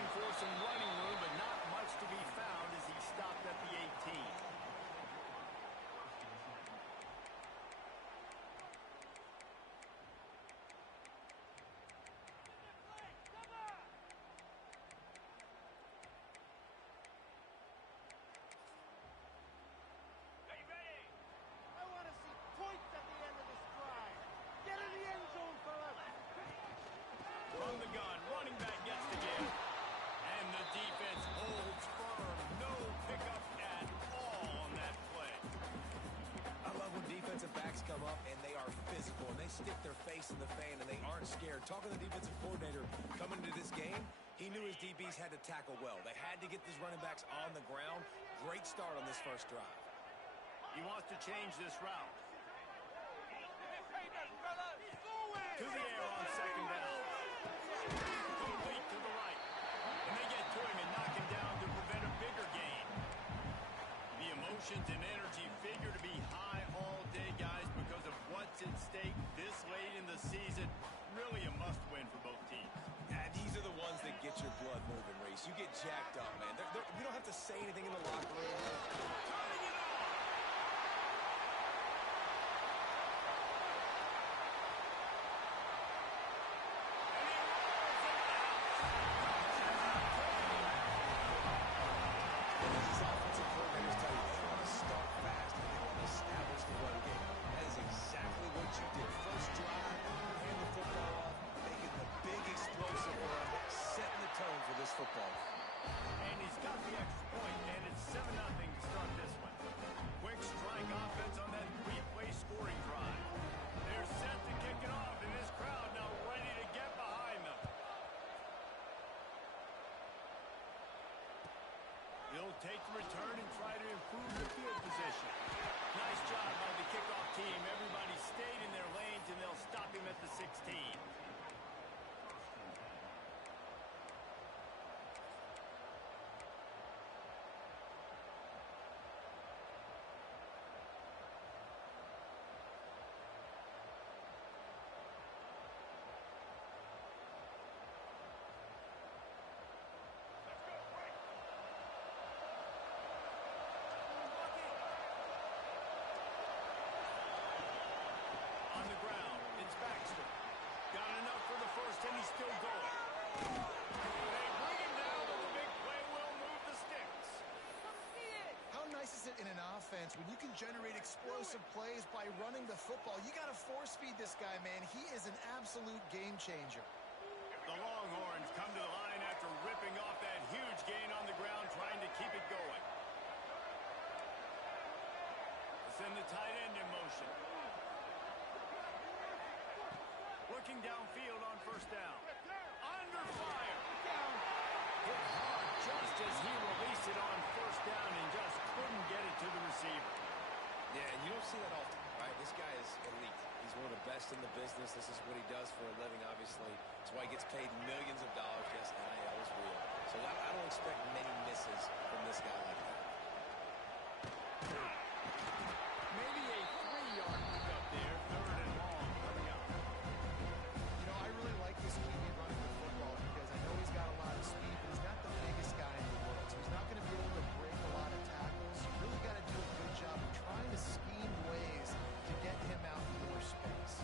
looking for some running room, but not much to be found as he stopped at the 18. From the gun, running back gets the give. And the defense holds firm. No pickup at all on that play. I love when defensive backs come up and they are physical and they stick their face in the fan and they aren't scared. Talking to the defensive coordinator coming into this game, he knew his DBs had to tackle well. They had to get these running backs on the ground. Great start on this first drive. He wants to change this route. To the air on second down. Complete to the right. And they get to him and knock him down to prevent a bigger gain. The emotions and energy figure to be high all day, guys, because of what's at stake this late in the season. Really a must-win for both teams. Yeah, these are the ones that get your blood moving, Reese. You get jacked up, man. We don't have to say anything in the locker room. Turning it on! For this football. And he's got the extra point, and it's 7-0 to start this one. Quick strike offense on that three-play scoring drive. They're set to kick it off, and this crowd now ready to get behind them. He'll take the return and try to improve the field position. Nice job by the kickoff team. Everybody stayed in their lanes, and they'll stop him at the 16. And he's still going. They bring him down, and the big play will move the sticks. How nice is it in an offense when you can generate explosive plays by running the football? You got to force feed this guy, man. He is an absolute game changer. The Longhorns come to the line after ripping off that huge gain on the ground, trying to keep it going. Send the tight end in motion. Working downfield on first down. Under fire. Hit hard just as he released it on first down and just couldn't get it to the receiver. Yeah, and you don't see that often, right? This guy is elite. He's one of the best in the business. This is what he does for a living, obviously. That's why he gets paid millions of dollars. Yes, NIL is real. So I don't expect many misses from this guy like that. Maybe a 3-yard pickup there. Third and long coming up. You know, I really like this QB running the football because I know he's got a lot of speed, but he's not the biggest guy in the world. So he's not going to be able to break a lot of tackles. You really got to do a good job of trying to scheme ways to get him out in more space.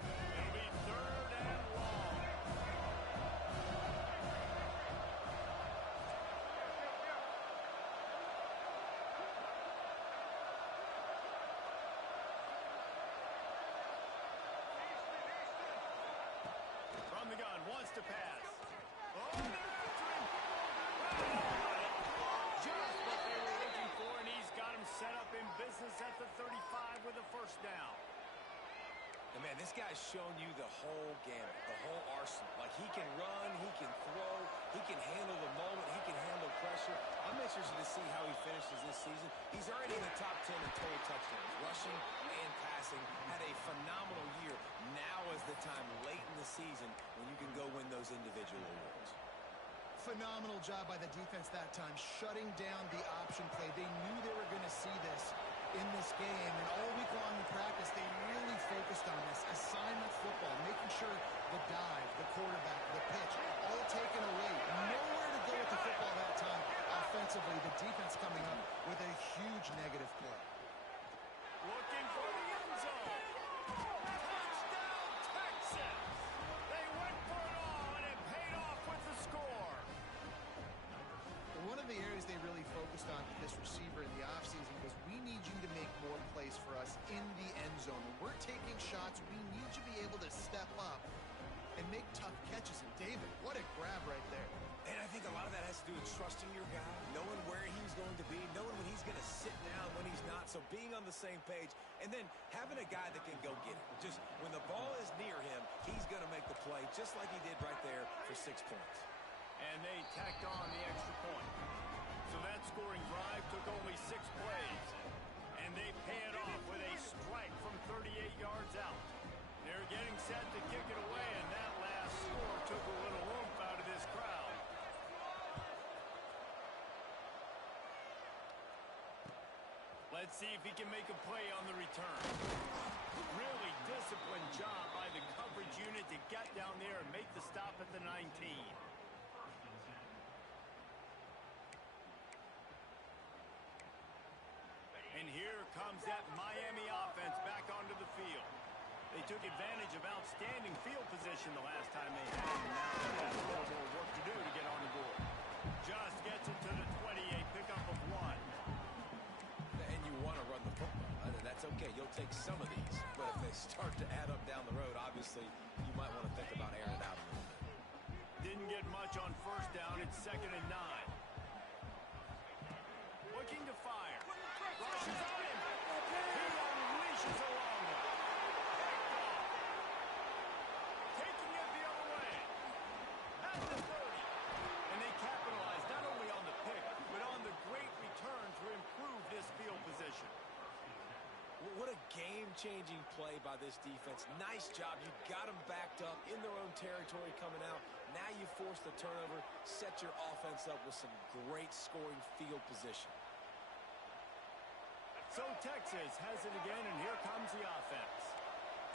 It'll be third and long. From the gun, wants to pass. Oh, they're filtering. Just what they were looking for, and he's got him set up in business at the 35 with a first down. And man, this guy's shown you the whole gamut, the whole arsenal. Like, he can run, he can throw, he can handle the moment, he can handle pressure. I'm interested to see how he finishes this season. He's already in the top 10 in total touchdowns, rushing and passing. Had a phenomenal year. Now is the time late in the season when you can go win those individual awards. Phenomenal job by the defense that time, shutting down the option play. They knew they were going to see this in this game, and all week long in practice, they really focused on this assignment football, making sure the dive, the quarterback, the pitch, all taken away. Nowhere to go with the football that time. Offensively, the defense coming up with a huge negative play. Looking for the end zone. Touchdown, Texas! They went for it all, and it paid off with the score. One of the areas they really focused on with this receiver in the offseason was we need you to make more plays for us in the end zone. When we're taking shots, we need you to be able to step up and make tough catches. And David, what a grab right there. And I think a lot of that has to do with trusting your guy, knowing where he's going to be, knowing when he's going to sit down, when he's not. So being on the same page, and then having a guy that can go get it. Just when the ball is near him, he's going to make the play, just like he did right there for 6 points. And they tacked on the extra point. So that scoring drive took only 6 plays. And they pay it off with a strike from 38 yards out. They're getting set to kick it away, and that last score took a little oomph out of this crowd. Let's see if he can make a play on the return. Really disciplined job by the coverage unit to get down there and make the stop at the 19. And here comes that Miami offense back onto the field. They took advantage of outstanding field position the last time they had it, and now they have a little more work to do to get on the board. Just gets it to the 28, pickup of 1. And you want to run the football. That's okay. You'll take some of these. But if they start to add up down the road, obviously, you might want to think about airing it out a little bit. Didn't get much on first down. It's 2nd and 9. Looking to fire. Rushes on him. He unleashes a long one. Picked off. Taking it the other way. At the 30. And they capitalize not only on the pick, but on the great return to improve this field position. What a game-changing play by this defense. Nice job. You got them backed up in their own territory coming out. Now you force the turnover, set your offense up with some great scoring field position. So Texas has it again, and here comes the offense.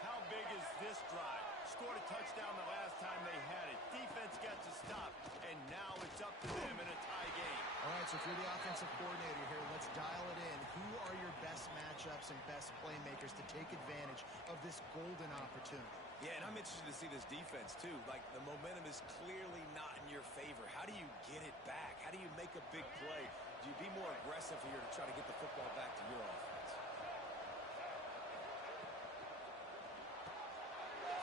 How big is this drive? Scored a touchdown the last time they had it. Defense gets a stop, and now it's up to them in a tie game. All right, so if you're the offensive coordinator here, let's dial it in. Who are your best matchups and best playmakers to take advantage of this golden opportunity? Yeah, and I'm interested to see this defense, too. Like, the momentum is clearly not in your favor. How do you get it back? How do you make a big play? Do you be more aggressive here to try to get the football back to your offense?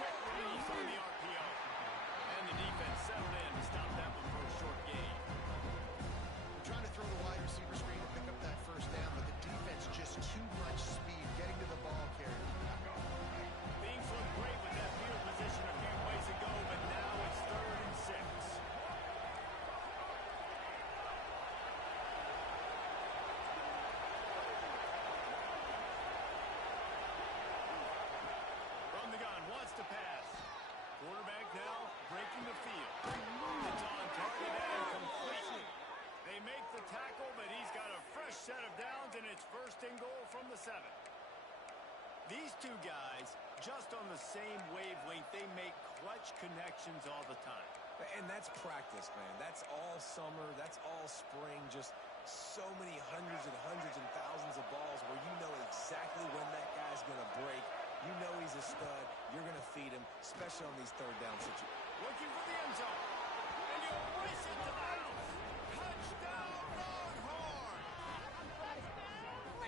Quick release on the RPO. And the defense settled in to stop that one for a short gain. We're trying to throw the wide receiver screen to pick up that first down, but the defense just too much speed getting to the ball carrier. Things looked great with that field position a few plays ago, but now it's 3rd and 6. From the gun, wants to pass. Quarterback now breaking the field. It's on target and complete. They make the tackle, but he's got a fresh set of downs, and it's 1st and goal from the 7. These two guys, just on the same wavelength, they make clutch connections all the time. And that's practice, man. That's all summer. That's all spring. Just so many hundreds and thousands of balls where you know exactly when that guy's going to break. You know he's a stud. You're going to feed him, especially on these 3rd down situations. Looking for the end zone. And you race it to the house. Touchdown, Longhorn!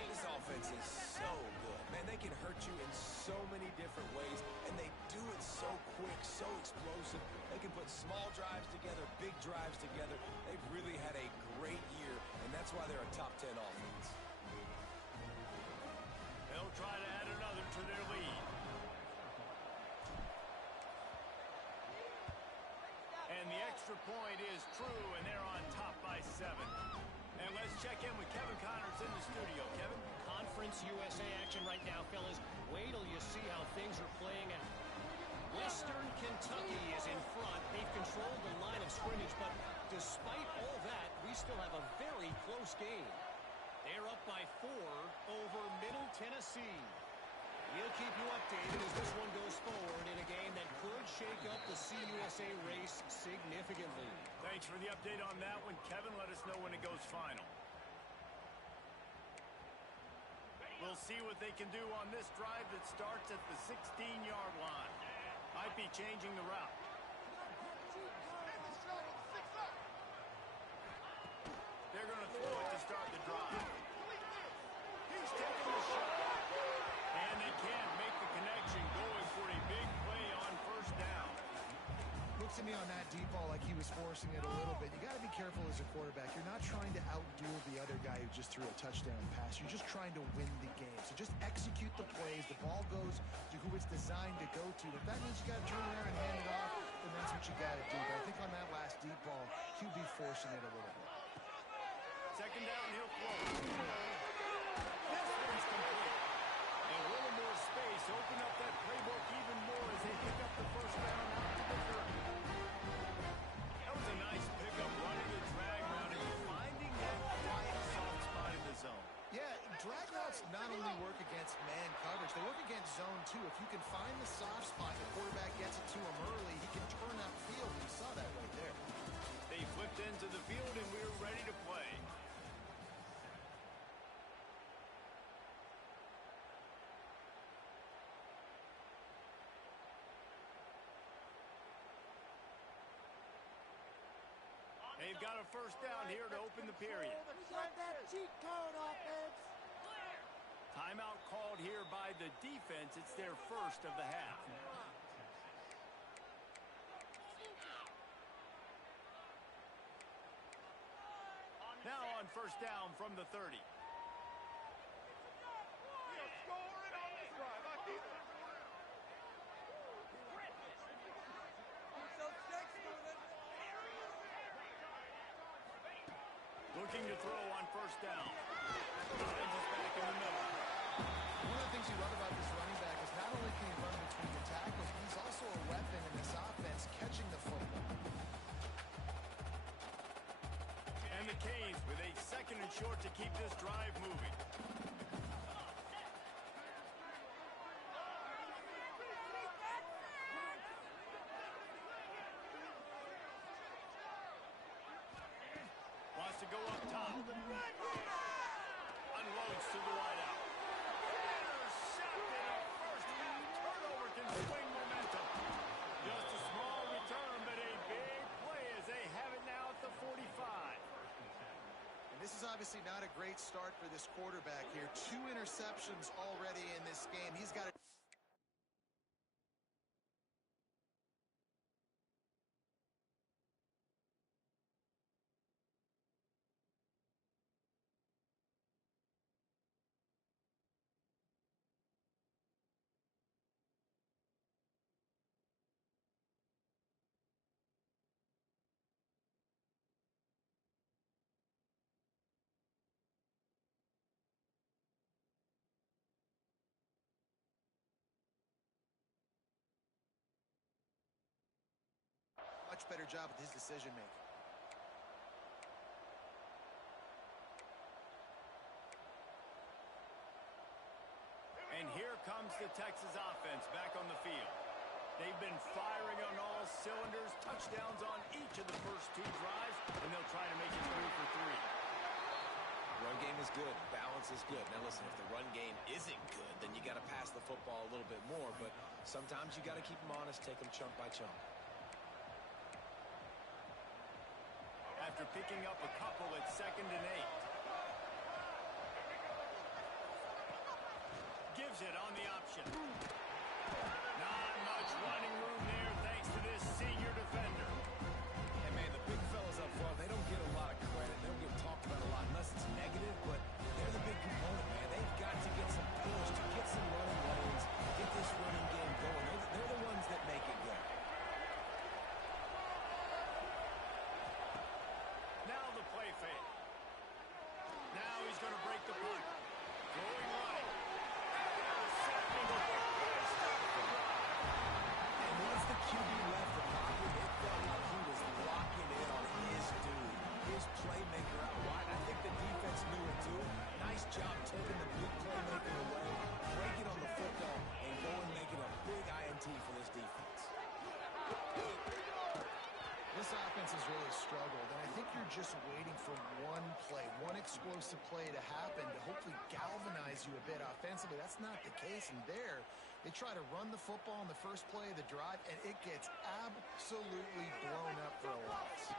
This offense is so good. Man, they can hurt you in so many different ways, and they do it so quick, so explosive. They can put small drives together, big drives together. They've really had a great year, and that's why they're a top 10 offense. They'll try to add another to their lead. And the extra point is true, and they're on top by 7. And let's check in with Kevin Connors in the studio. Kevin? Conference USA action right now, fellas. Wait till you see how things are playing out. Western Kentucky is in front. They've controlled the line of scrimmage, but despite all that, we still have a very close game. They're up by 4 over Middle Tennessee. We'll keep you updated as this one goes forward in a game that could shake up the CUSA race significantly. Thanks for the update on that one, Kevin. Let us know when it goes final. We'll see what they can do on this drive that starts at the 16-yard line. Might be changing the route. They're going to throw it to start the drive. He's taking the shot. And they can't make the connection, going for a big play on first down. Looks to me on that deep ball like he was forcing it a little bit. You got to be careful as a quarterback. You're not trying to outduel the other guy who just threw a touchdown pass. You're just trying to win the game. So just execute the plays. The ball goes to who it's designed to go to. If that means you got to turn around and hand it off, then that's what you got to do. But I think on that last deep ball, QB forcing it a little bit. Second down, he'll throw. This one's complete. And a little more space. Open up that playbook even more as they pick up the first down out to the 30. That was a nice pickup, running the drag route and finding that quiet, soft spot in the zone. Yeah, drag routes not only work against man coverage, they work against zone too. If you can find the soft spot, the quarterback gets it to him early, he can turn that field. You saw that right there. They flipped into the field and we're ready to play. They've got a first down here to open the period. Got that cheat code, offense. Timeout called here by the defense. It's their first of the half. Now on first down from the 30. Looking to throw on first down. Sends us back in the middle. One of the things you love about this running back is not only can he run between the tackles, he's also a weapon in this offense catching the football. And the Canes with a second and short to keep this drive moving. Wants to go up top. Unloads to the wideout. Intercepted. A first half turnover can swing momentum. Just a small return, but a big play as they have it now at the 45. And this is obviously not a great start for this quarterback here. 2 interceptions already in this game. He's got to... much better job with his decision making. And here comes the Texas offense back on the field. They've been firing on all cylinders, touchdowns on each of the first 2 drives, and they'll try to make it 3 for 3. Run game is good. Balance is good. Now, listen, if the run game isn't good, then you got to pass the football a little bit more. But sometimes you got to keep them honest, take them chunk by chunk. After picking up a couple at 2nd and 8. Gives it on the option. Not much running room there thanks to this senior defender. And, man, the big fellas up front, they don't get a lot of credit. They don't get talked about a lot unless it's negative, but they're the big component, man. They've got to get some push, to get some running lanes, get this running game going. They're the ones that make it go. Now the play fake. Now he's going to break the punt. Throwing right. Intercepting the ball. And once the QB left the pocket, it felt like he was locking in on his dude, his playmaker out wide. I think the defense knew it too. Nice job taking just waiting for one play, one explosive play to happen to hopefully galvanize you a bit offensively. That's not the case. And there, they try to run the football in the first play of the drive, and it gets absolutely blown up for a loss.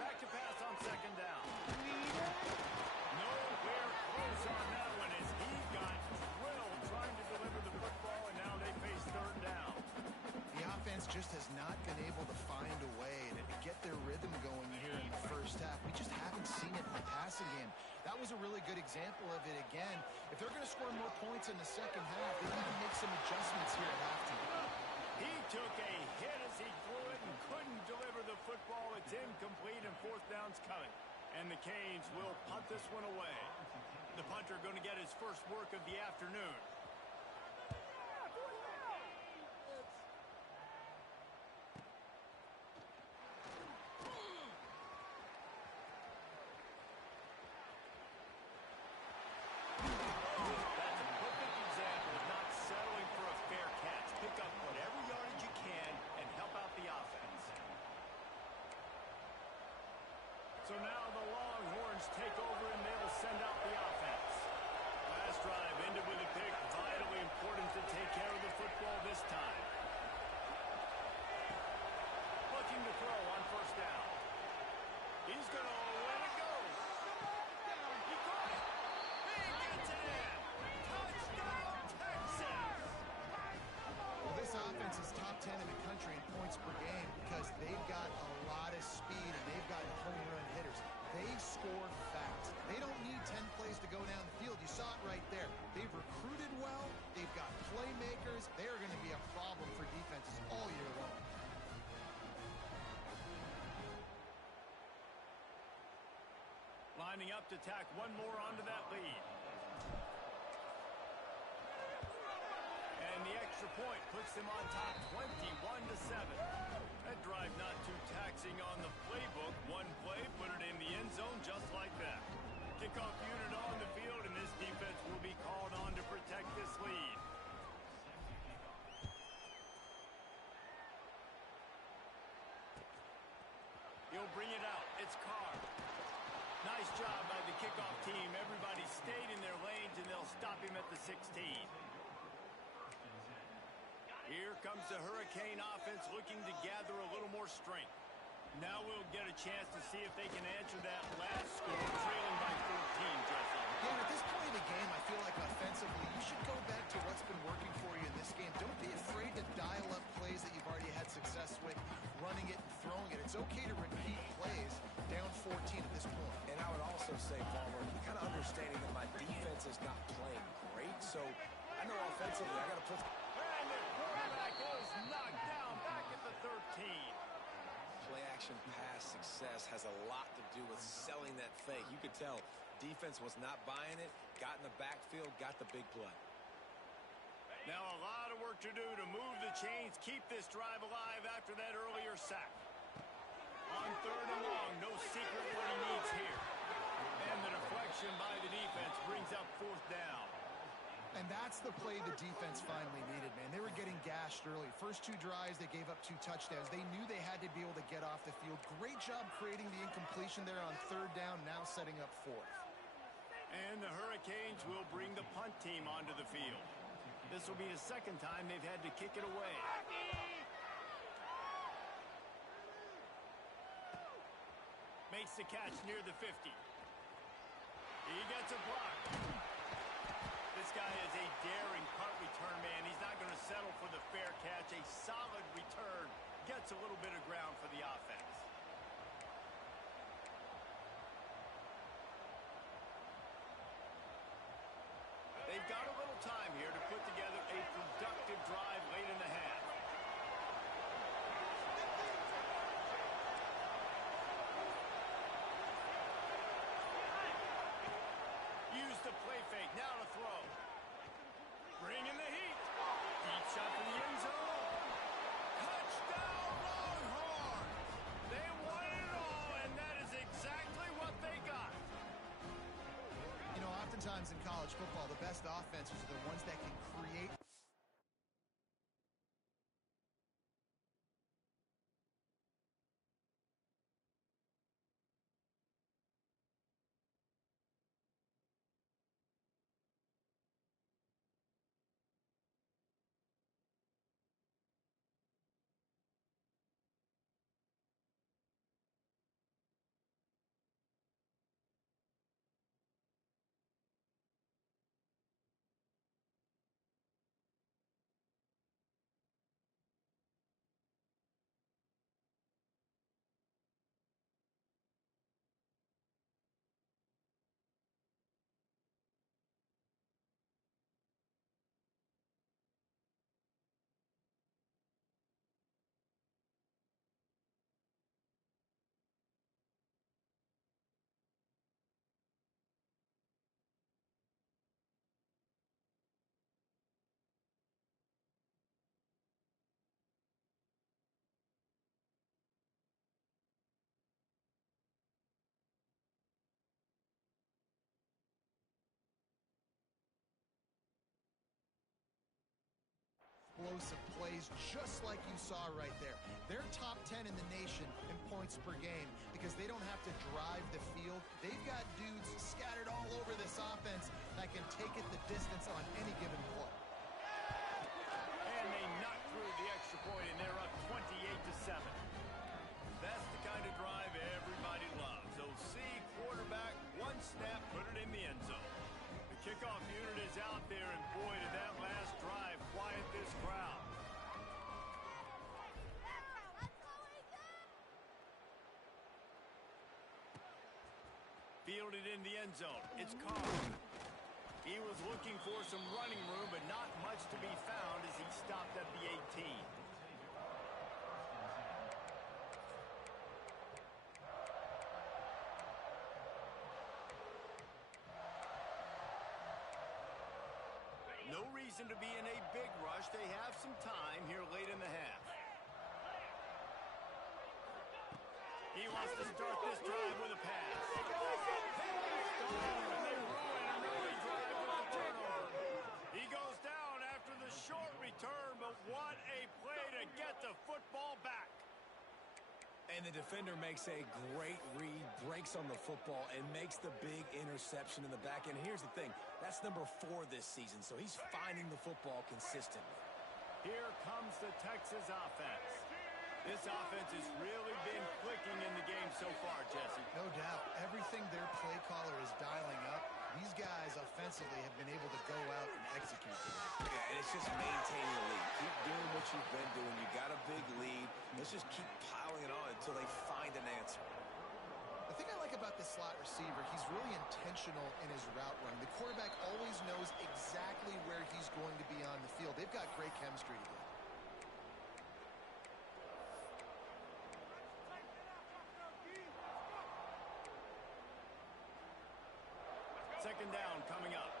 Back to pass on second down. Nowhere close on that one as he got drilled trying to deliver the football, and now they face third down. The offense just has not been able to find a way to get their rhythm going here in the first half. We just haven't seen it in the passing game. That was a really good example of it again. If they're going to score more points in the second half, they need to make some adjustments here at halftime. He took a hit as he threw it and couldn't deliver the football. It's incomplete and fourth down's coming. And the Canes will punt this one away. The punter going to get his first work of the afternoon. So now the Longhorns take over and they'll send out the offense. Last drive ended with a pick. Vitally important to take care of the football this time. Looking to throw on first down. He's going to let it go. He caught it. He gets it in. Touchdown, Texas. Well, this offense is top 10 in the country in points per game because they've got a lot of speed and they've got home run hitters. They score fast. They don't need 10 plays to go down the field. You saw it right there. They've recruited well. They've got playmakers. They are going to be a problem for defenses all year long. Lining up to tack one more onto that lead. And the extra point puts them on top 21-7. That drive not too taxing on the playbook. One play, put it in the end zone just like that. Kickoff unit on the field, and this defense will be called on to protect this lead. He'll bring it out. It's Carr. Nice job by the kickoff team. Everybody stayed in their lanes, and they'll stop him at the 16. Here comes the Hurricane offense looking to gather a little more strength. Now we'll get a chance to see if they can answer that last score, trailing by 14, Jesse. Yeah, at this point in the game, I feel like offensively, you should go back to what's been working for you in this game. Don't be afraid to dial up plays that you've already had success with, running it and throwing it. It's okay to repeat plays down 14 at this point. And I would also say, Palmer, kind of understanding that my defense is not playing great, so I know offensively I got to put... And the quarterback is knocked down back at the 13. Play-action pass success has a lot to do with selling that fake. You could tell defense was not buying it, got in the backfield, got the big play. Now a lot of work to do to move the chains, keep this drive alive after that earlier sack. On third and long, no secret what he needs here. And the deflection by the defense brings up fourth down. And that's the play the defense finally needed, man. They were getting gashed early. First two drives, they gave up 2 touchdowns. They knew they had to be able to get off the field. Great job creating the incompletion there on third down, now setting up fourth. And the Hurricanes will bring the punt team onto the field. This will be the second time they've had to kick it away. Makes the catch near the 50. He gets a block. This guy is a daring punt return man. He's not going to settle for the fair catch. A solid return. Gets a little bit of ground for the offense. They've got a little time here to put together a productive drive late in the half. Use the play fake. Now to throw. Bring in the heat. Deep shot for the end zone. Touchdown, Longhorns! They won it all, and that is exactly what they got. You know, oftentimes in college football, the best offenses are the ones that can create explosive plays just like you saw right there. They're top 10 in the nation in points per game because they don't have to drive the field. They've got dudes scattered all over this offense that can take it the distance on any given play. And they knock through the extra point, and they're up 28-7. That's the kind of drive everybody loves. OC quarterback, one snap, put it in the end zone. The kickoff unit is out there, and boy, did that last drive quiet this crowd. Fielded in the end zone. It's Carr. He was looking for some running room, but not much to be found as he stopped at the 18. No reason to be in a big rush. They have some time here late in the half. He wants to start this drive with a pass. And they ruin an early drive with a turnover. He goes down after the short return, but what a play to get the football back. And the defender makes a great read, breaks on the football, and makes the big interception in the back end. Here's the thing. That's number 4 this season, so he's finding the football consistently. Here comes the Texas offense. This offense has really been clicking in the game so far, Jesse. No doubt. Everything their play caller is dialing up, these guys offensively have been able to go out and execute. Yeah, and it's just maintaining the lead. Keep doing what you've been doing. You got a big lead. Let's just keep piling it on until they find an answer. The thing I like about the slot receiver, he's really intentional in his route running. The quarterback always knows exactly where he's going to be on the field. They've got great chemistry together. Second down coming up.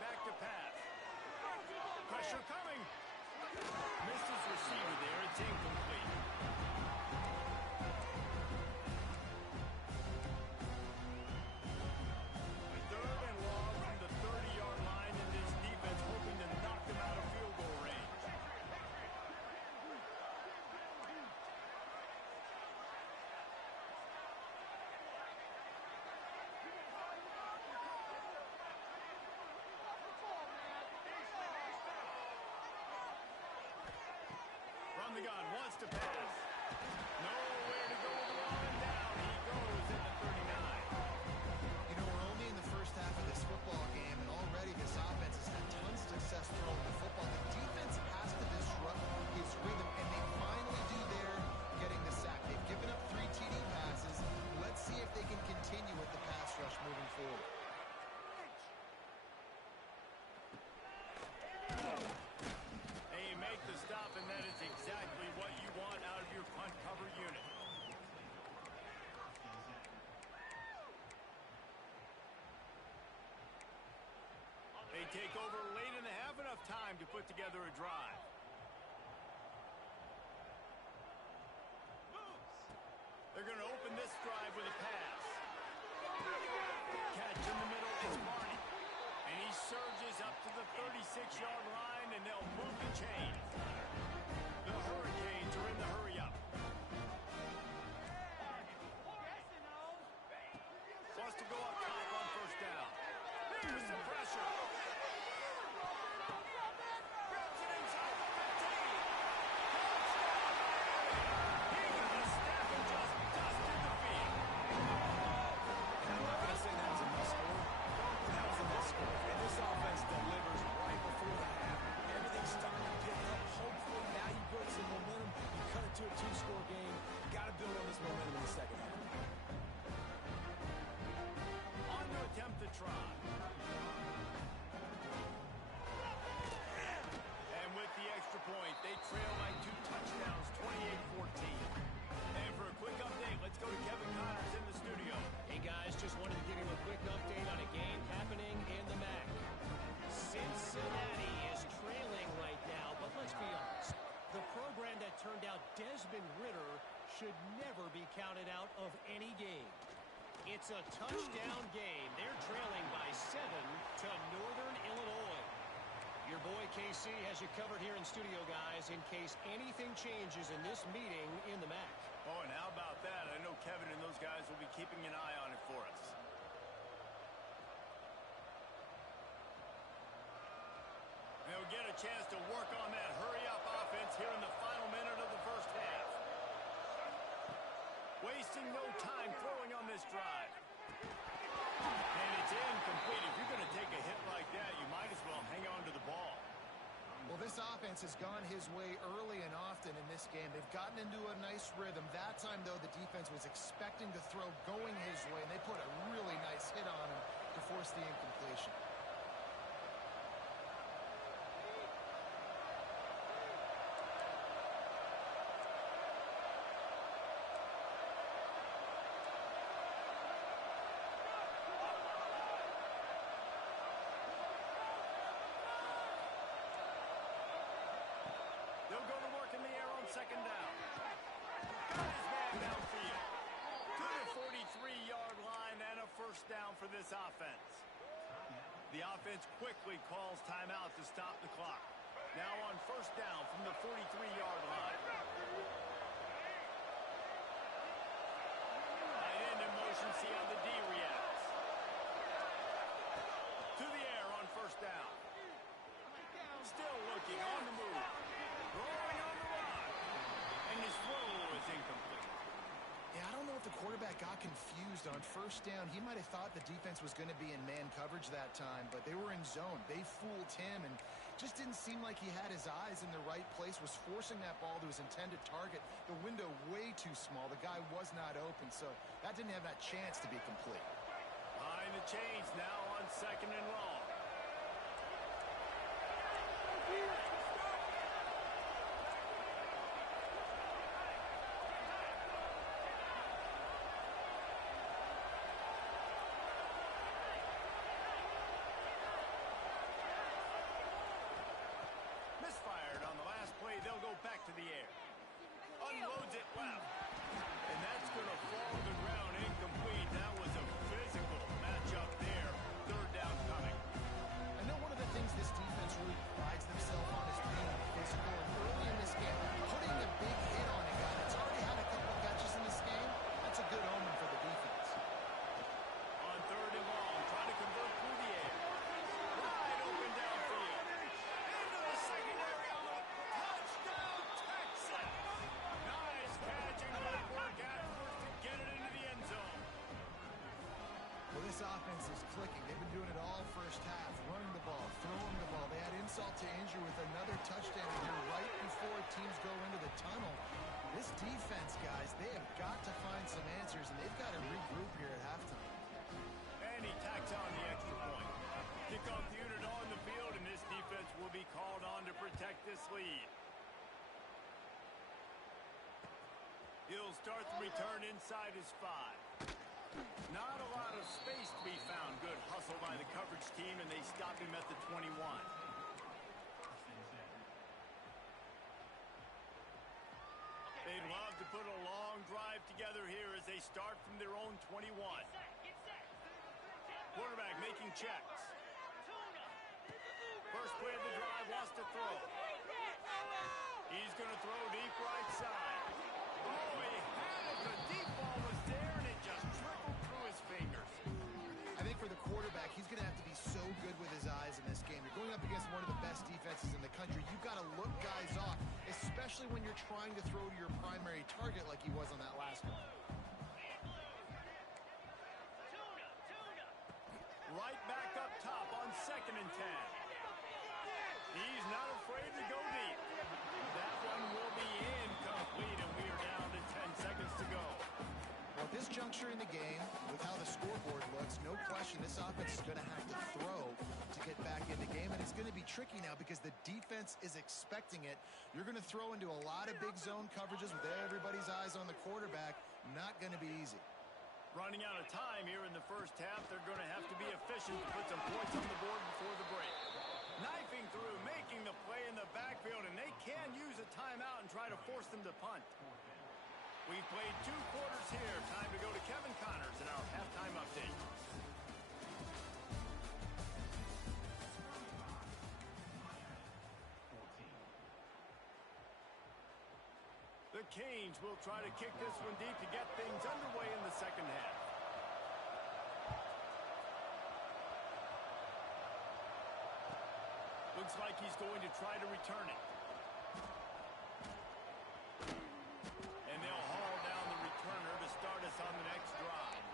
Back to pass. Pressure coming. Misses receiver there. It's incomplete. Third and long from the 30-yard line, and this defense hoping to knock them out of field goal range. From the gun, wants to pass. Nowhere to go with the ball and down. He goes at the 39. You know, we're only in the first half of this football game, and already this offense has had tons of success throwing the football. The defense has to disrupt his rhythm, and they finally do there, getting the sack. They've given up 3 TD passes. Let's see if they can continue with the pass rush moving forward. They make the stop, and that is exactly what you want out of your punt cover unit. They take over late in the half, enough time to put together a drive. They're going to open this drive with a pass. Catch in the middle is Barney. And he surges up to the 36-yard line, and they'll move the chain. The Hurricanes are in the hurry-up. Wants to go up top on first down. There's some pressure. Grabs it inside the 15. He got a step and just dusted the field. And I'm not going to say that was a must-score. That was a must-score. And this offense delivers right before the half. Everything should never be counted out of any game. It's a touchdown game. They're trailing by 7 to Northern Illinois. Your boy KC has you covered here in studio, guys, in case anything changes in this meeting in the MAC. Oh, and how about that? I know Kevin and those guys will be keeping an eye on it for us. They'll get a chance to work on that hurry-up offense here in the final minute of the first half. Wasting no time throwing on this drive. And it's incomplete. If you're going to take a hit like that, you might as well hang on to the ball. Well, this offense has gone his way early and often in this game. They've gotten into a nice rhythm. That time, though, the defense was expecting the throw going his way, and they put a really nice hit on him to force the incompletion. They'll go to work in the air on second down. Got his man downfield. To the 43-yard line and a first down for this offense. The offense quickly calls timeout to stop the clock. Now on first down from the 43-yard line. Tight end in motion, see how the D reacts. To the air on first down. Still looking on the move. Throwing on the run. And his throw is incomplete. Yeah, I don't know if the quarterback got confused on first down. He might have thought the defense was going to be in man coverage that time, but they were in zone. They fooled him and just didn't seem like he had his eyes in the right place, was forcing that ball to his intended target. The window way too small. The guy was not open, so that didn't have that chance to be complete. Behind the chains now on second and long. Misfired on the last play. They'll go back to the air. Unloads it left. And that's going to fall to the ground incomplete. That was a physical matchup there. Third down coming. I know one of the things this defense really prides themselves on is being physical. And early in this game, putting a big hit on a guy that's already had a couple catches in this game, that's a good omen for the defense. On third and long, trying to convert through the air. Wide open downfield. Into the secondary on the touchdown, Texas. Nice catch and good work afterwards to get it into the end zone. Well, this offense is clicking. They've been doing it all first half, running the ball, throwing the ball. They had insult to injury with another touchdown here right before teams go into the tunnel. This defense, guys, they have got to find some answers, and they've got to regroup here at halftime. And he tacks on the extra point. Kickoff unit on the field, and this defense will be called on to protect this lead. He'll start the return inside his 5. Not a lot of space to be found. Good hustle by the coverage team, and they stop him at the 21. They'd love to put a long drive together here as they start from their own 21. Quarterback making checks. First play of the drive, wants to throw. He's going to throw deep right side. Oh, he had it. The deep ball was there, and it just trickled through his fingers. I think for the quarterback, he's going to have to be so good with his eyes in this game. You're going up against one of the best defenses in the country. You've got to look guys off, especially when you're trying to throw to your primary target like he was on that last one. Right back up top on second and 10. He's not afraid to go deep. That one will be incomplete, and we are down to 10 seconds to go. Well, at this juncture in the game, with how the scoreboard looks, no question this offense is going to have to throw to get back in the game, and it's going to be tricky now because the defense is expecting it. You're going to throw into a lot of big zone coverages with everybody's eyes on the quarterback. Not going to be easy. Running out of time here in the first half, they're going to have to be efficient to put some points on the board before the break. Knifing through, making the play in the backfield, and they can use a timeout and try to force them to punt. We've played 2 quarters here. Time to go to Kevin Connors in our halftime update. The Canes will try to kick this one deep to get things underway in the second half. Looks like he's going to try to return it. And they'll haul down the returner to start us on the next drive.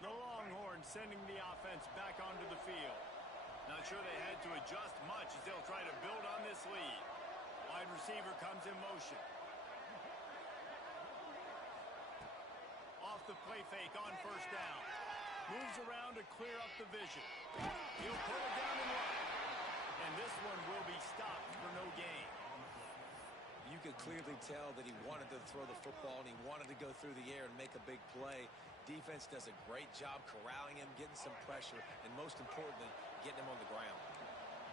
The Longhorns sending the offense back onto the field. Not sure they had to adjust much as they'll try to build on this lead. Wide receiver comes in motion. Off the play fake on first down. Moves around to clear up the vision. He'll pull it down and run. And this one will be stopped for no gain. You could clearly tell that he wanted to throw the football and he wanted to go through the air and make a big play. Defense does a great job corralling him, getting some pressure, and most importantly, getting him on the ground.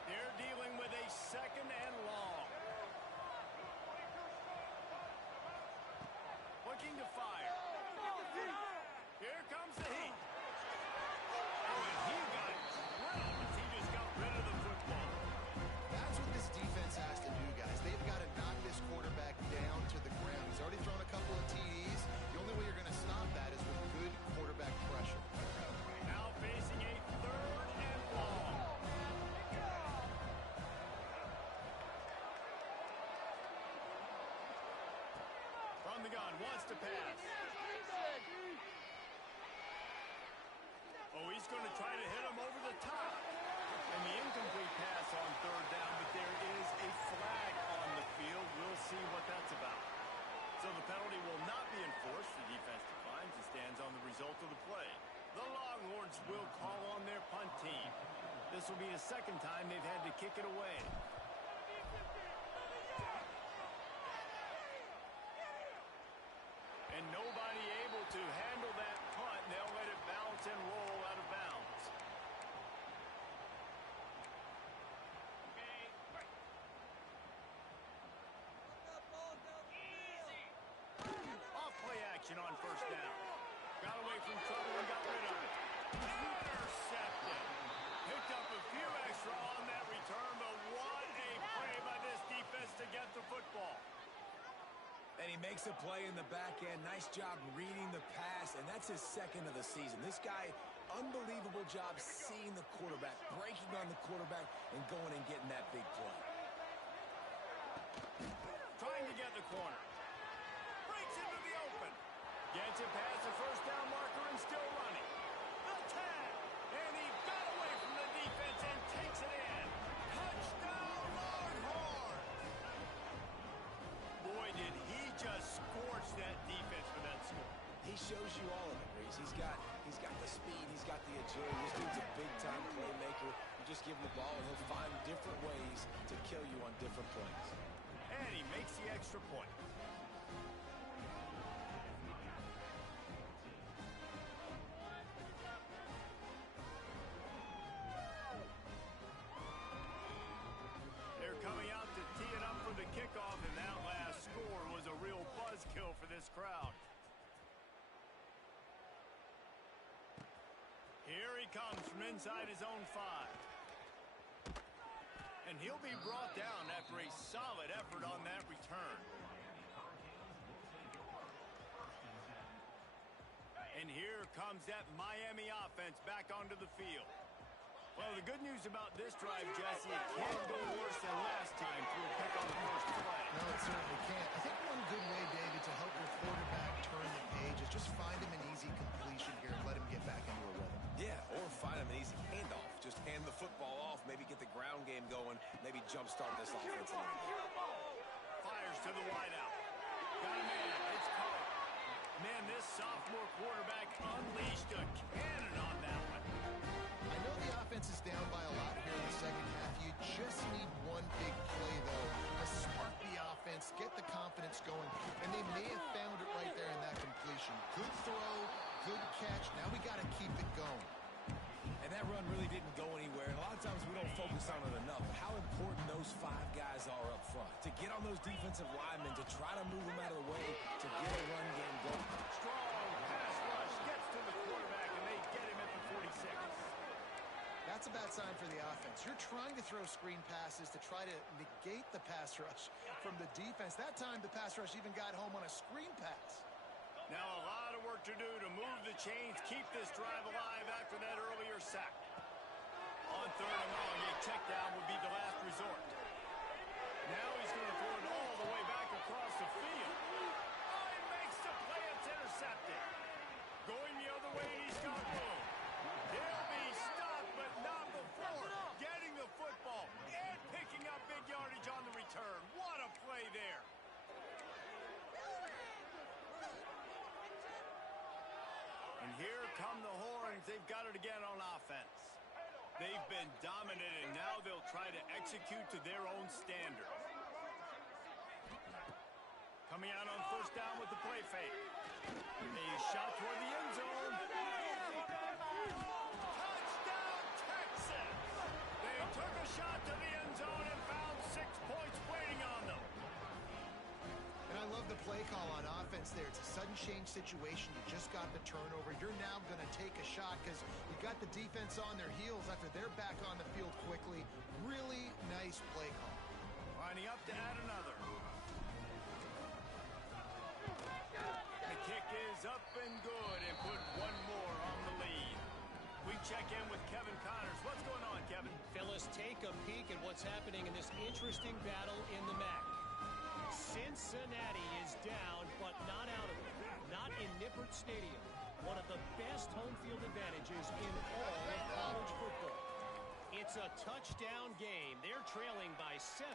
They're dealing with a second and long. Looking to fire. Here comes the heat. Oh, and he got drilled as he just got rid of the football. That's what this defense has to do, guys. They've got to knock this quarterback down to the ground. He's already thrown a couple of TDs. The only way you're going to stop that is with good quarterback pressure. Now facing a third and long. From the gun, wants to pass. Oh, he's going to try to hit him over the top. And the incomplete pass on third down, but there is a flag on the field. We'll see what that's about. So the penalty will not be enforced. The defense declines and stands on the result of the play. The Longhorns will call on their punt team. This will be the second time they've had to kick it away. And nobody able to handle that punt. They'll let it bounce and roll out of bounds. Off play action on first down. Got away from trouble and got rid of it. Intercepted. Picked up a few extra on that return, but what a play by this defense to get the football. And he makes a play in the back end. Nice job reading the pass, and that's his second of the season. This guy, unbelievable job seeing the quarterback, breaking on the quarterback, and going and getting that big play. Trying to get the corner. Breaks into the open. Gets it past the first down marker and still running. The tag. And he got away from the defense and takes it in. Touchdown Longhorns. Boy, did he just scorch that defense for that score. He shows you all of it, Reese. He's got the speed, he's got the agility. This dude's a big-time playmaker. You just give him the ball, and he'll find different ways to kill you on different plays. And he makes the extra point. They're coming out to tee it up for the kickoff, and that last score was a real buzzkill for this crowd. Here he comes from inside his own 5. And he'll be brought down after a solid effort on that return. And here comes that Miami offense back onto the field. Well, the good news about this drive, Jesse, it can't go worse than last time through a pick on the first play. No, it certainly can't. I think one good way, David, to help your quarterback turn the page is just find him an easy completion here and let him get back into a rhythm. Yeah, or find him an easy handoff. Just hand the football off, maybe get the ground game going, maybe jumpstart this offense. Fires to the wideout. Got a man. It's caught. Man, this sophomore quarterback unleashed a cannon on that one. I know the offense is down by a lot here in the second half. You just need one big play, though, to spark the offense, get the confidence going, and they may have found it right there in that completion. Good throw, good catch. catch. Now we got to keep it going. And that run really didn't go anywhere. And a lot of times we don't focus on it enough. How important those 5 guys are up front. To get on those defensive linemen, to try to move them out of the way, to get a run game going. Strong pass rush gets to the quarterback, and they get him at the 46. That's a bad sign for the offense. You're trying to throw screen passes to try to negate the pass rush from the defense. That time, the pass rush even got home on a screen pass. Now a lot of work to do to move the chains, keep this drive alive after that earlier sack. On 3rd and long, a check down would be the last resort. Now he's going to throw it all the way back across the field. Oh, he makes the play. It's intercepted. Going the other way, and he's got room. He'll be stopped, but not before getting the football and picking up big yardage on the return. What a play there. And here come the horns. They've got it again on offense. They've been dominant, and now they'll try to execute to their own standard. Coming out on 1st down with the play fake. A shot toward the end zone. Touchdown, Texas! They took a shot to the end zone and found 6 points waiting on them. And I love the play call on offense there. It's a sudden change situation. You just got the turnover. You're now going to take a shot because you got the defense on their heels after they're back on the field quickly. Really nice play call. Lining up to add another. The kick is up and good and put 1 more on the lead. We check in with Kevin Connors. What's going on, Kevin? Phyllis, take a peek at what's happening in this interesting battle in the MAC. Cincinnati is down, but not out of it. Not in Nippert Stadium. One of the best home field advantages in all of college football. It's a touchdown game. They're trailing by 7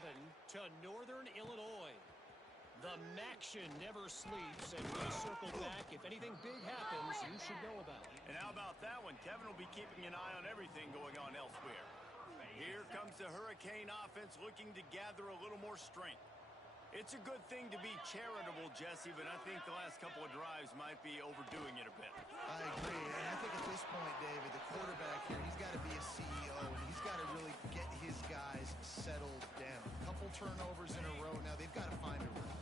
to Northern Illinois. The Maction never sleeps, and we circle back. If anything big happens, you should know about it. And how about that one? Kevin will be keeping an eye on everything going on elsewhere. Here comes the Hurricane offense looking to gather a little more strength. It's a good thing to be charitable, Jesse, but I think the last couple of drives might be overdoing it a bit. I agree, and I think at this point, David, the quarterback here, he's got to be a CEO, and he's got to really get his guys settled down. A couple turnovers in a row. Now they've got to find a rhythm.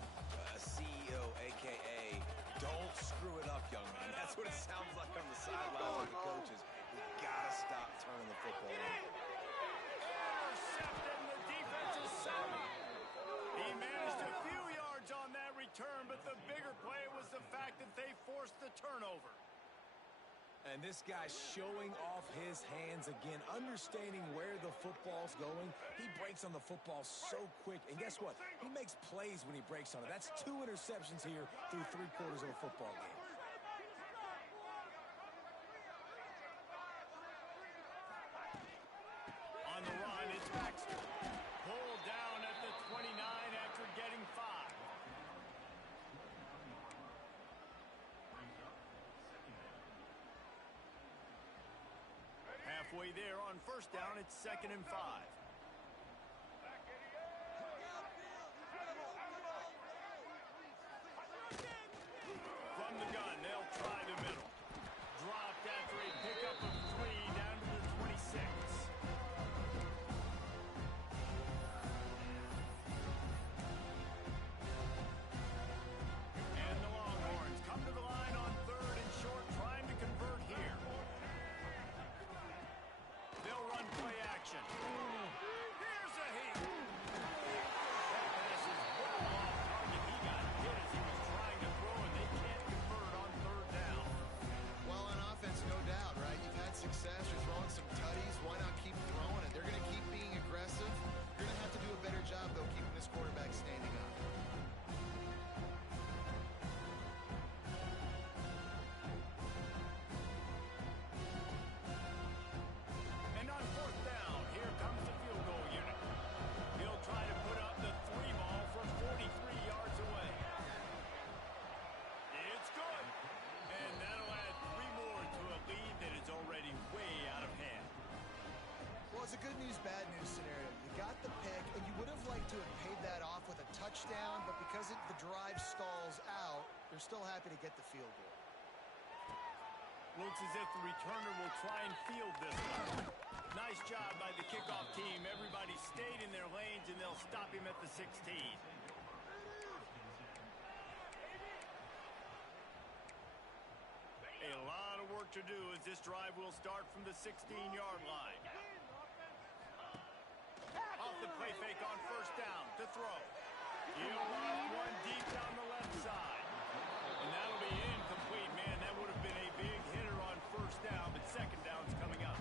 CEO, a.k.a. don't screw it up, young man. That's what it sounds like on the sidelines with the coaches. You got to stop turning the football over. Intercepted, and the defense is sound. He managed a few yards on that return, but the bigger play was the fact that they forced the turnover. And this guy's showing off his hands again, understanding where the football's going. He breaks on the football so quick. And guess what? He makes plays when he breaks on it. That's 2 interceptions here through 3/4 of a football game. On the run, it's Baxter. Pulled down at the 29 after getting 5. Halfway there on 1st down, it's 2nd and 5. From the gun, they'll try the middle. Dropped after a pickup of 3 down to the 26. And the Longhorns come to the line on 3rd and short, trying to convert here. They'll run play action. Here's a hit. That pass is well off target. He got hit as he was trying to throw, and they can't convert on 3rd down. Well, on offense, no doubt, right? You've had success. You're throwing some tutties. Why not keep throwing it? They're going to keep being aggressive. You're going to have to do a better job, though, keeping this quarterback standing up. And on 4th down, here comes the field goal unit. He'll try to put up the 3 ball from 43 yards away. It's good. And that'll add 3 more to a lead that is already way out of hand. Well, it's a good news, bad news scenario. You got the pick, and you would have liked to have paid that off with a touchdown, but because the drive stalls out, they're still happy to get the field goal. Looks as if the returner will try and field this one. Nice job by the kickoff team. Everybody stayed in their lanes, and they'll stop him at the 16. A lot of work to do as this drive will start from the 16-yard line. Off the play fake on first down to throw. He'll lost one deep down the left side. And that'll be incomplete, man. That would have been a big hitter on first down, but second down's coming up.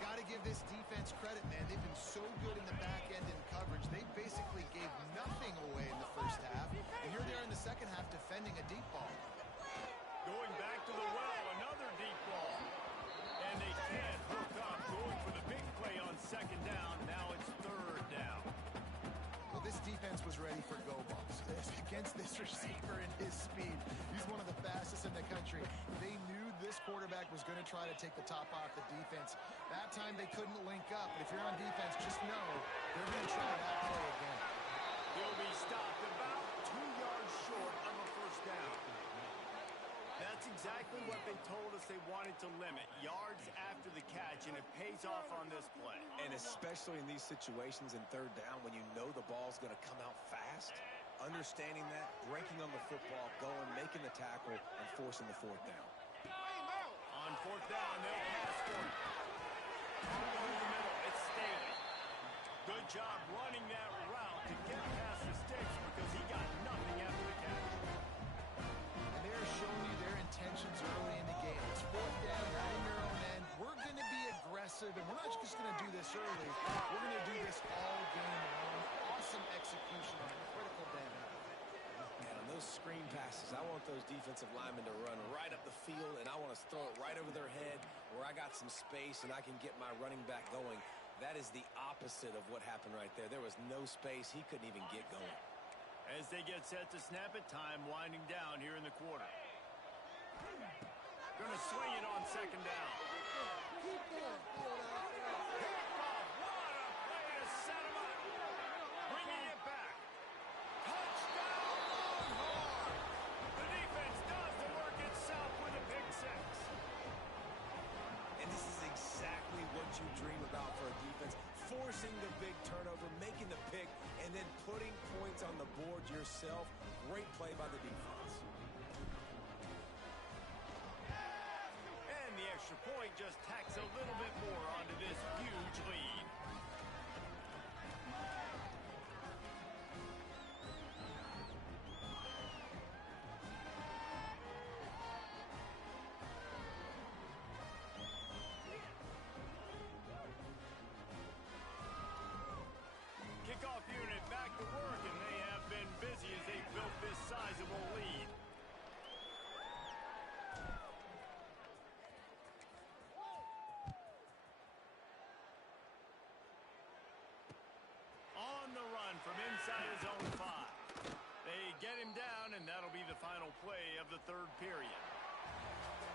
Got to give this defense credit, man. They've been so good in the back end in coverage. They basically gave nothing away in the first half. And you're there in the second half defending a deep ball. Going back to the well, another deep ball. And they can't hook up. Going for the big play on second down. Now it's third down. Well, this defense was ready for go balls. Against this receiver and his speed, he's one of the fastest in the country. They knew this quarterback was going to try to take the top off the defense. That time they couldn't link up. But if you're on defense, just know they're going to try that play again. He'll be stopped about 2 yards short of a first down. That's exactly what they told us they wanted to limit. Yards after the catch, and it pays off on this play. And especially in these situations in third down when you know the ball's going to come out fast, understanding that, breaking on the football, going, making the tackle, and forcing the fourth down. On fourth down, they'll pass for it. Over the middle, it's Staley. Good job running that route to get past the sticks because he got nothing after the catch. And they're showing you their intentions early in the game. It's fourth down, you're in your own end. We're going to be aggressive, and we're not just going to do this early. We're going to do this all game long. Awesome execution on a critical down. And on those screen passes, I want those defensive linemen to run right up the field, and I want to throw it right over their head where I got some space and I can get my running back going. That is the opposite of what happened right there. There was no space. He couldn't even get going. As they get set to snap it, time winding down here in the quarter. Going to swing it on second down. Keep going. Kickoff. What a play to set him up. Bringing it back. Touchdown, Longhorn. The defense does the work itself with a pick six. And this is exactly what you dream about for a defense. Forcing the big turnover, making the pick, and then putting points on the board yourself. Great play by the defense. And the extra point just tacks a little bit more onto this huge lead. Kickoff unit back to work, and they have been busy as they built this sizable lead. On the run from inside his own 5. They get him down, and that'll be the final play of the third period.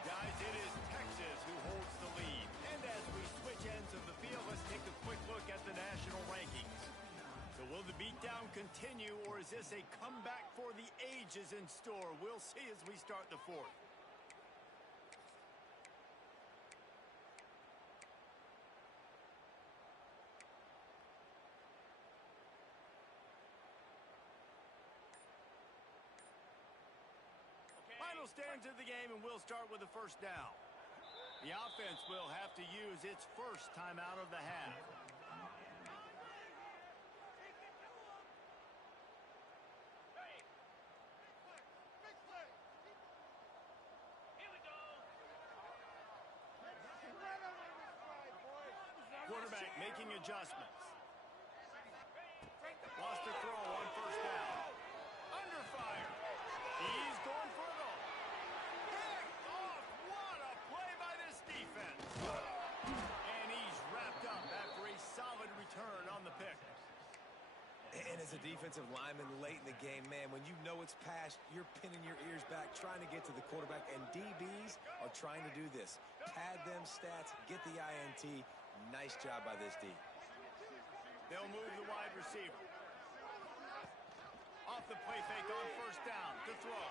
Guys, it is Texas who holds the lead. And as we switch ends of the field, let's take a quick look at the national rankings. So will the beatdown continue, or is this a comeback for the ages in store? We'll see as we start the fourth. Final stands of the game, and we'll start with the first down. The offense will have to use its first timeout of the half. Quarterback making adjustments. Lost a throw on first down. Under fire. He's going for it all. Picked off. What a play by this defense. And he's wrapped up after a solid return on the pick. And as a defensive lineman late in the game, man, when you know it's past, you're pinning your ears back, trying to get to the quarterback, and DBs are trying to do this. Pad them stats, get the INT. Nice job by this D. They'll move the wide receiver. Off the play fake on first down to throw.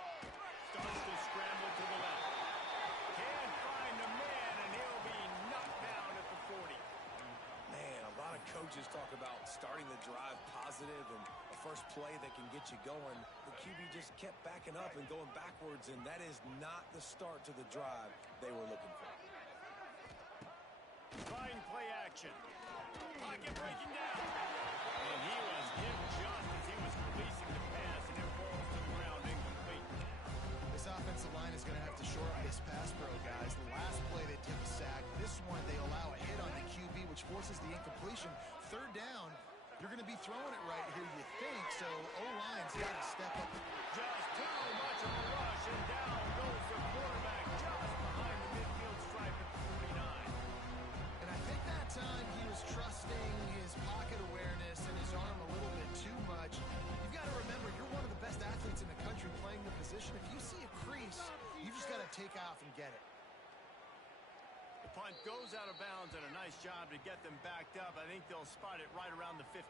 Starts to scramble to the left. Can't coaches talk about starting the drive positive and a first play that can get you going. The QB just kept backing up and going backwards, and that is not the start to the drive they were looking for. Trying play action. Pocket breaking down. And he was hit just as he was releasing the pass, and it falls to the ground incomplete. This offensive line is going to have to shore up this pass pro, guys. The last play they took a sack. This one they allow a hit on the QB, which forces the incompletion. Third down, you're going to be throwing it right here, you think. So O-line's got to step up. Just too much of a rush, and down goes the quarterback just behind the midfield stripe at the 49. And I think that time he was trusting his pocket awareness and his arm a little bit too much. You've got to remember, you're one of the best athletes in the country playing the position. If you see a crease, you just got to take off and get it. The punt goes out of bounds, and a nice job to get them backed up. I think they'll spot it right around the 15.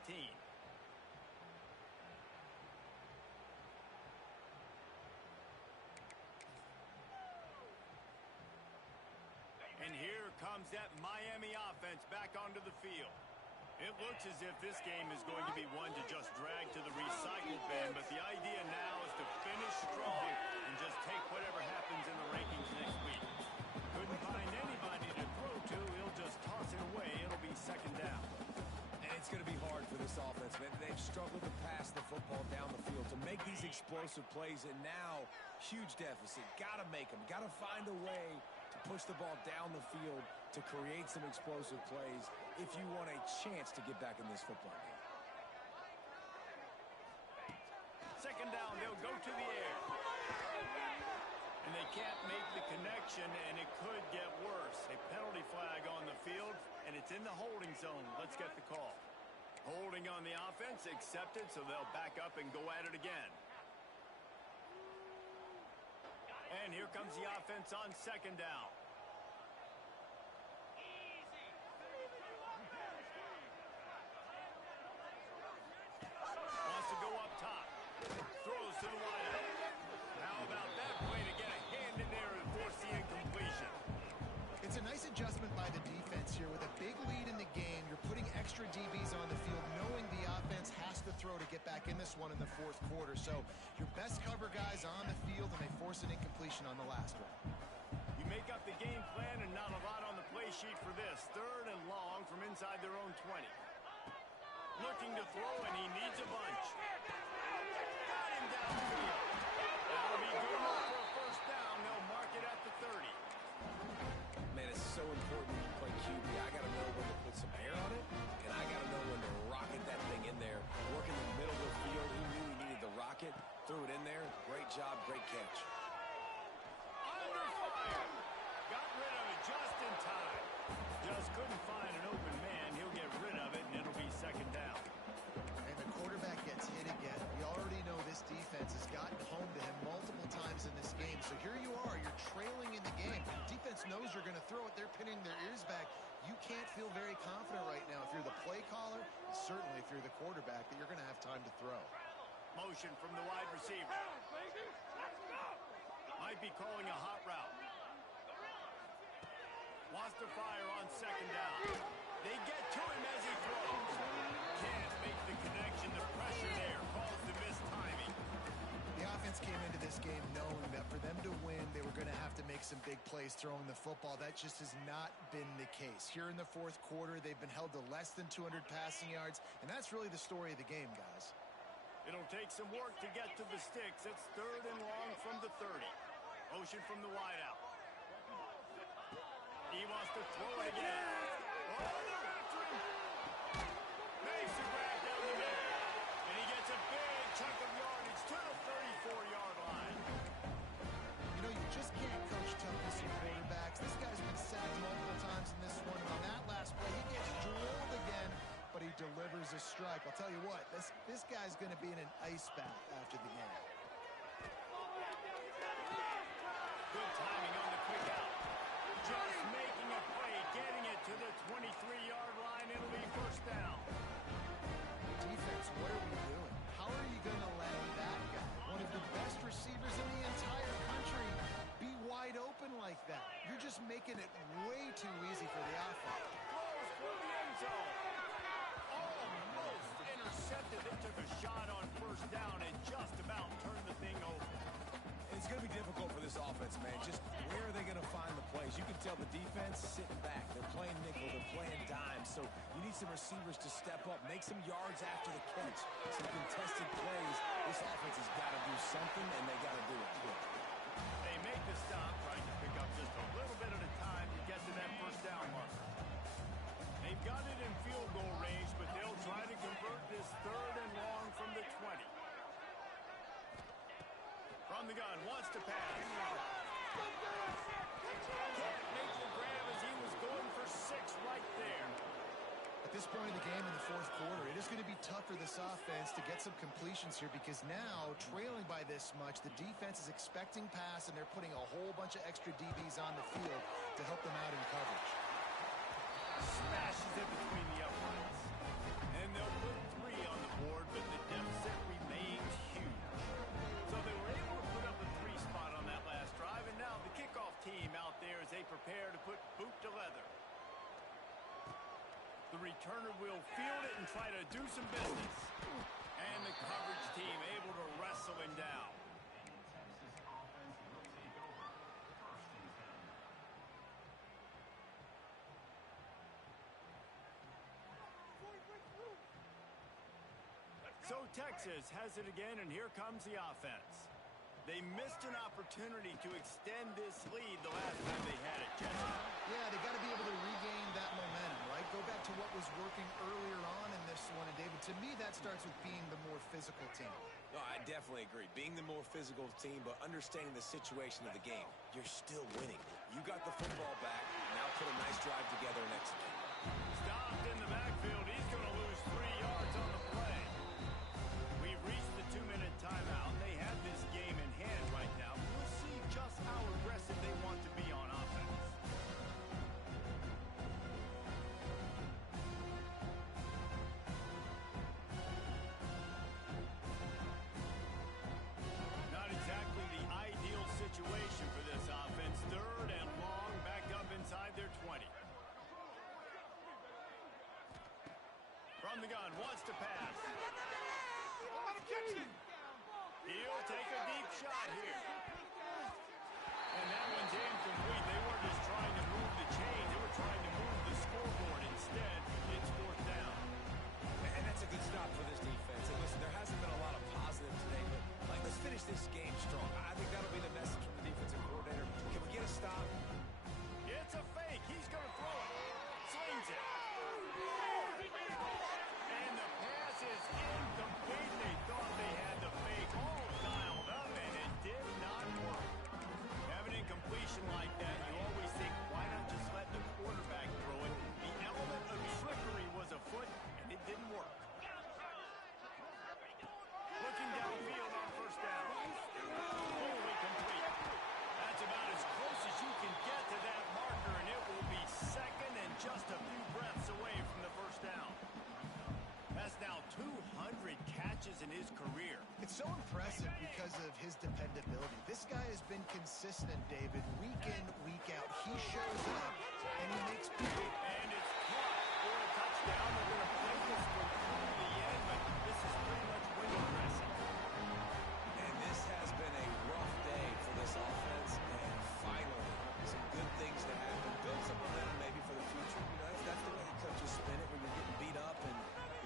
And here comes that Miami offense back onto the field. It looks as if this game is going to be one to just drag to the recycle bin, but the idea now is to finish strong and just take whatever happens in the rankings next week. Couldn't find anybody to throw to. He'll just toss it away. It'll be second down. And it's going to be hard for this offense, man. They've struggled to pass the football down the field to make these explosive plays, and now huge deficit. Got to make them. Got to find a way to push the ball down the field to create some explosive plays if you want a chance to get back in this football game. Second down, they'll go to the air. And they can't make the connection, and it could get worse. A penalty flag on the field, and it's in the holding zone. Let's get the call. Holding on the offense, accepted, so they'll back up and go at it again. And here comes the offense on second down. Wants to go up top. Throws to the wideout. How about that play to get a hand in there and force the incompletion? It's a nice adjustment by the defense here. With a big lead in the game, you're putting extra DBs on the field, knowing the offense has to throw to get back in this one in the fourth quarter. So your best cover guys on the field, and they force an incompletion on the last one. You make up the game plan, and not a lot on the play sheet for this. Third and long from inside their own 20. Looking to throw, and he needs a bunch. Got him downfield. That'll be good enough for a first down. They'll mark it at the 30. Man, it's so important when you play QB. I got to know when to put some air on it, and I got to know when to rocket that thing in there. Work in the middle of the field. He knew he needed the rocket. Threw it in there. Great job. Great catch. Under fire. Got rid of it just in time. Just couldn't find an open man. He'll get rid of it, and it'll be second down. And the quarterback gets hit again. We already know this defense has gotten home to him multiple times in this game. So here you are. You're trailing in the game. The defense knows you're going to throw it. They're pinning their ears back. You can't feel very confident right now if you're the play caller, and certainly if you're the quarterback, that you're going to have time to throw. Motion from the wide receiver. Might be calling a hot route. Wants to fire on second down. They get to him as he throws. Can't make the connection. The pressure there calls the missed timing. The offense came into this game knowing that for them to win, they were going to have to make some big plays throwing the football. That just has not been the case. Here in the fourth quarter, they've been held to less than 200 passing yards, and that's really the story of the game, guys. It'll take some work to get to the sticks. It's third and long from the 30. Motion from the wideout. He wants to throw it again. Oh, they're after him. Makes the grab down the middle. And he gets a big chunk of yardage to the 34-yard line. You know, you just can't coach toughness in quarterbacks. This guy's been sacked multiple times in this one. And on that last play, he gets drilled again, but he delivers a strike. I'll tell you what, this guy's going to be in an ice bath after the game. Good timing on the quick out. Just making a play, getting it to the 23-yard line. It'll be first down. Defense, what are we doing? How are you going to let that guy, one of the best receivers in the entire country, be wide open like that? You're just making it way too easy for the offense. Throws for the end zone. intercepted. They took a shot on first down and just about turned the thing over. It's going to be difficult for this offense, man. Just where are they going to find the plays? You can tell the defense sitting back. They're playing nickel. They're playing dime. So you need some receivers to step up, make some yards after the catch, some contested plays. This offense has got to do something, and they got to do it quick. They make the stop, trying to pick up just a little bit at a time to get to that first down marker. They've got it in field goal range, but they'll try to convert this 3rd and long from the 20. From the gun, wants to pass. Can't make the grab as he was going for 6 right there. At this point in the game in the 4th quarter, it is going to be tough for this offense to get some completions here because now, trailing by this much, the defense is expecting pass, and they're putting a whole bunch of extra DBs on the field to help them out in coverage. Smashes it between the uprights. And they'll put 3 on the board, but the deficit remains huge. So they were able to put up a 3 spot on that last drive, and now the kickoff team out there as they prepare to put boot to leather. The returner will field it and try to do some business. And the coverage team able to wrestle him down. So Texas has it again, and here comes the offense. They missed an opportunity to extend this lead the last time they had it, Jesse. Yeah, they got to be able to regain that momentum, right? Go back to what was working earlier on in this one. And, David, to me, that starts with being the more physical team. No, I definitely agree. Being the more physical team, but understanding the situation of the game. You're still winning. You got the football back. Now put a nice drive together and execute. Stopped in the backfield. He's going to lose 3 yards on the play. We've reached the 2-minute timeout. They have this game in hand right now. We'll see just how aggressive they want to be on offense. Not exactly the ideal situation for this offense. 3rd and long, back up inside their 20. From the gun, wants to pass. He'll take a deep shot here. And that one's incomplete. They weren't just trying to move the chains. They were trying to move the scoreboard. Instead, it's 4th down. And that's a good stop for this defense. And listen, there hasn't been a lot of positive today, but let's finish this game strong. I think that'll be the message from the defensive coordinator. Can we get a stop? It's a fake. He's going to throw it. Slings it. And the pass is incomplete. They thought they had the fake all dialed up, and it did not work. Have an incompletion like that, you always think, why not just let the quarterback throw it? The element of trickery was afoot, and it didn't work. Looking downfield on first down. Totally complete. That's about as close as you can get to that marker, and it will be 2nd and just a few breaths away from the first down. That's now 200 catches in his career. It's so impressive because of his dependability. This guy has been consistent, David, week in, week out. He shows up, and he makes people. And it's caught for a touchdown. They're going to play this one through the end, but this is pretty much window dressing. And this has been a rough day for this offense, and finally, some good things to happen. Build some momentum maybe for the future. You know, that's the way the coaches spin it when you're getting beat up and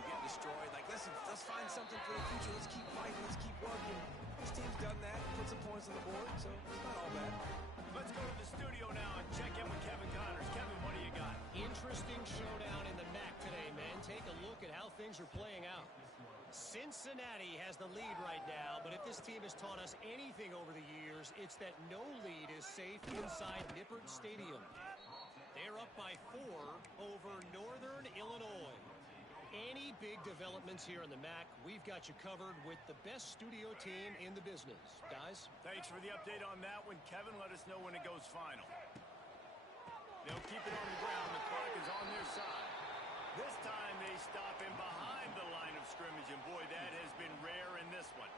you're getting destroyed. Like, listen, let's find something for the future. Let's keep fighting. Let's keep working. This team's done that, put some points on the board, so it's not all bad. Let's go to the studio now and check in with Kevin Connors. Kevin, what do you got? Interesting showdown in the MAC today, man. Take a look at how things are playing out. Cincinnati has the lead right now, but if this team has taught us anything over the years, it's that no lead is safe inside Nippert Stadium. They're up by 4 over Northern Illinois. Any big developments here in the MAC, we've got you covered with the best studio team in the business. Guys? Thanks for the update on that one. Kevin, let us know when it goes final. They'll keep it on the ground. The clock is on their side. This time they stop him behind the line of scrimmage, and boy, that has been rare in this one.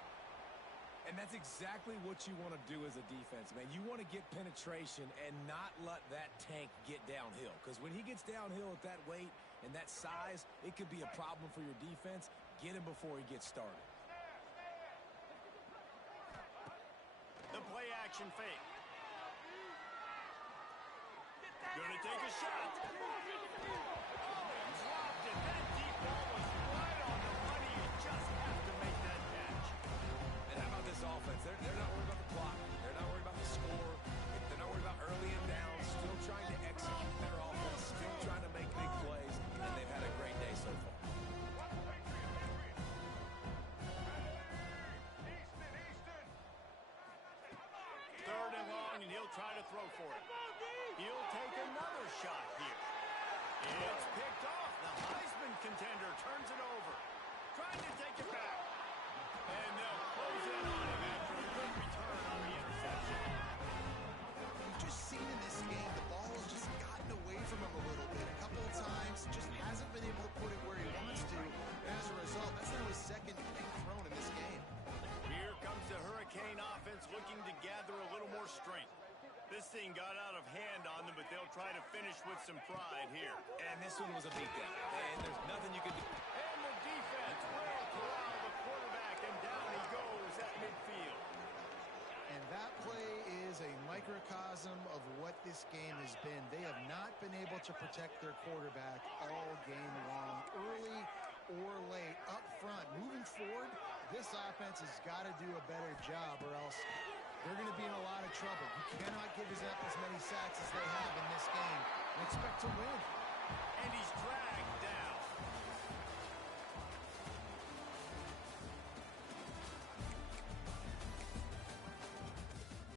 And that's exactly what you want to do as a defense, man. You want to get penetration and not let that tank get downhill. Because when he gets downhill at that weight and that size, it could be a problem for your defense. Get him before he gets started. The play action fake. Gonna take a shot. Oh, he dropped it. That deep ball was right on the money. You just have to make that catch. And how about this offense? They're not worried about the clock. They're not worried about the score. They're not worried about early and down. Still trying to execute their offense. Still trying to make big plays. And they've had a great day so far. Third and long, and he'll try to throw for it. He'll take another shot here. It's picked off. The Heisman contender turns it over. Trying to take it back. And they'll close in on him after a good return on the interception. You've just seen in this game, the ball has just gotten away from him a little bit. A couple of times, just hasn't been able to put it where he wants to. And as a result, that's now his second big thrown in this game. Here comes the Hurricane offense looking to gather a little more strength. This thing got out of hand on them, but they'll try to finish with some pride here. And this one was a beatdown. And there's nothing you can do. And the defense will corral the quarterback, and down he goes at midfield. And that play is a microcosm of what this game has been. They have not been able to protect their quarterback all game long, early or late, up front. Moving forward, this offense has got to do a better job, or else they're going to be in a lot of trouble. You cannot give up as many sacks as they have in this game and expect to win. And he's dragged down.